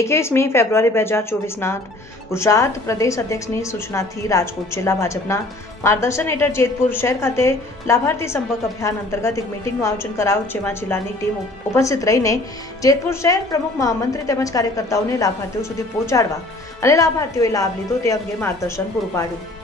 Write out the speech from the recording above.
21મી ફેબ્રુઆરી 2024ના ગુજરાત પ્રદેશ અધ્યક્ષની સૂચનાથી રાજકોટ જિલ્લા ભાજપના માર્ગદર્શન હેઠળ જેતપુર શહેર ખાતે લાભાર્થી સંપર્ક અભિયાન અંતર્ગત એક મીટિંગનું આયોજન કરાયું, જેમાં જિલ્લાની ટીમ ઉપસ્થિત રહીને જેતપુર શહેર પ્રમુખ મહામંત્રી તેમજ કાર્યકર્તાઓને લાભાર્થીઓ સુધી પહોંચાડવા અને લાભાર્થીઓએ લાભ લીધો તે અંગે માર્ગદર્શન પૂરું પાડ્યું.